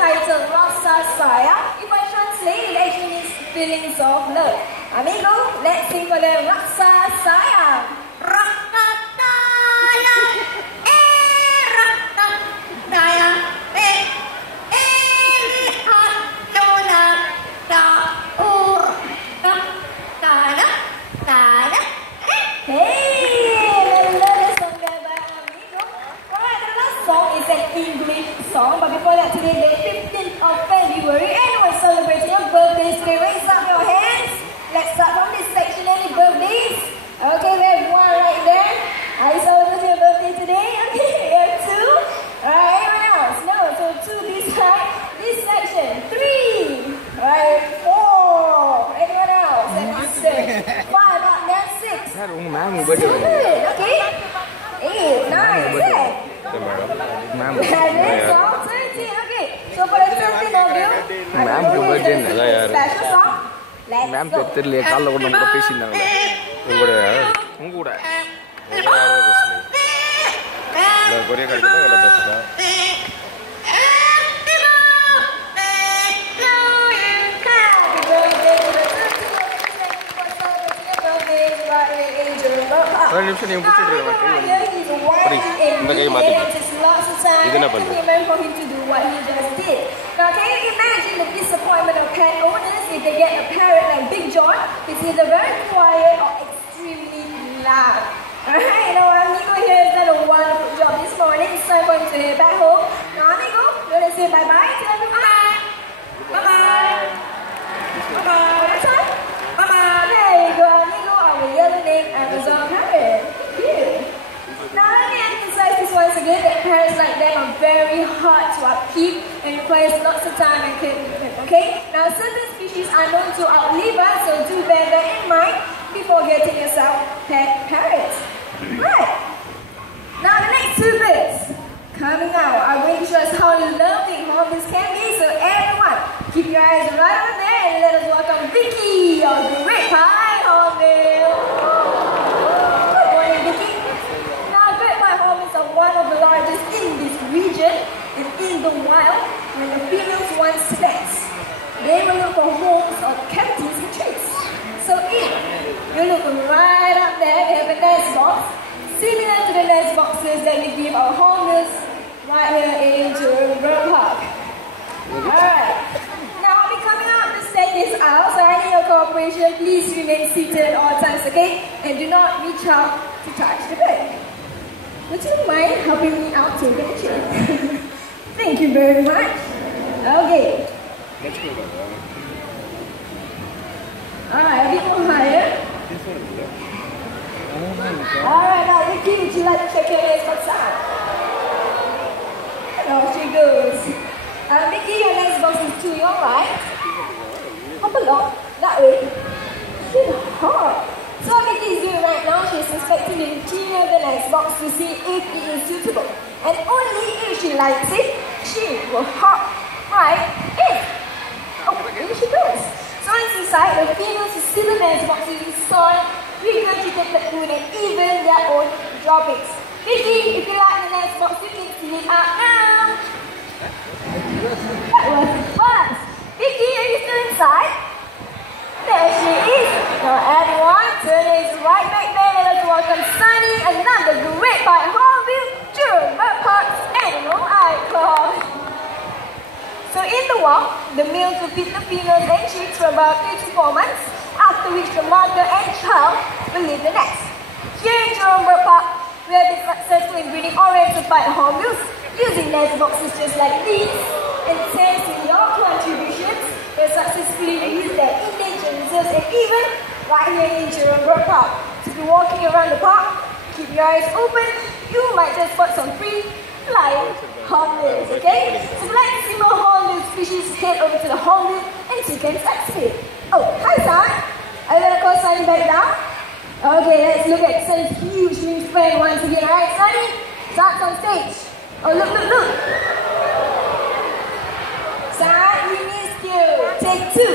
title Rasa Sayang. If I translate, it actually means feelings of love. Amigo, let's sing for them Rasa Sayang. Rasa sayang, rasa sayang, lihat nona taur, tada. Hey, I love the song there by Amigo. Alright, the last song is an English song, but before that, today the 15th of February, anyone celebrating your birthday today, raise up your hands. Let's start from this section, any birthdays? Okay, we have one right there. Are you celebrating your birthday today? Okay, we have two. Alright, anyone else? No, so two this side, this section. Three. Alright, four. Anyone else? And five, not there, six. Okay. 8, 9, 10. 11, 12, 13. Okay. So for the 13 of you, I'm going to do a special song. Let's for him to do what he just did. Now, can you imagine the disappointment of pet owners if they get a parrot like Big John? It's either very quiet or extremely loud. Alright, you know, Amigo here has done a wonderful job this morning. It's time for him to head back home. Now, Amigo, you want to say bye-bye to everyone? Bye-bye. Bye-bye. One time? Bye-bye. There you go, Amigo, our yellow-named Amazon parrot. Thank you. Now let me emphasize this once again that parrots like them are very hard to upkeep and requires lots of time and commitment, okay? Now certain species are known to outlive us, so do bear that in mind before getting yourself pet parrots. Right. Now the next two bits coming out are going to show us how lovely hornbills can be, so everyone keep your eyes right on there and let us welcome Vicky, our great pie hornbill. Good morning, Vicky. Are one of the largest in this region and in the wild. When the females want sex, they will look for homes or cavities and trees. So if you look right up there, we have a nest box similar to the nest boxes that we give our hornbills right here in Jurong Bird Park. Alright, now I'll be coming out to set this out, so I need your cooperation. Please remain seated at all times, okay? And do not reach out to touch the bird. Would you mind helping me out to get a chair? Thank you very much. Okay. Let's go back. Alright, a bit more higher. Alright, now Vicky, would you like to check your legs outside? And off she goes. Vicky, your next box is to your right. Hop along, that way. It's hard. So what Vicky is doing right now, she's inspecting the interior of the nest box to see if it is suitable. And only if she likes it, she will hop right in. Oh, here she goes. So once inside, the females who see the nest boxes with soil, regurgitated food, and even their own droppings. Vicky, if you like the nest box, you can see it out now. That was fun. Vicky, are you still inside? There she is. Now everyone, turn his right back there and let's welcome Sunny, another great by hornbill, Jurong Bird Park's animal icon. So in the wild, the males will feed the females and chicks for about 3 to 4 months, after which the mother and child will leave the nest. Here in Jurong Bird Park, we have been successful in breeding oriental pied hornbills using nest boxes just like these, and thanks to your contributions, we have successfully released their endangered reserves and even right here in Jurong Bird Park. So if you're walking around the park, keep your eyes open, you might just spot some free flying hornbills, okay? So if you'd like to see more hornbill species, head over to the hornbill and you can succeed. Oh, hi Son! Are you gonna call Sunny back down? Okay, let's look at Sunny's huge wingspan once again. Alright, Sunny, start on stage. Oh, look! Son, we missed you. Take 2.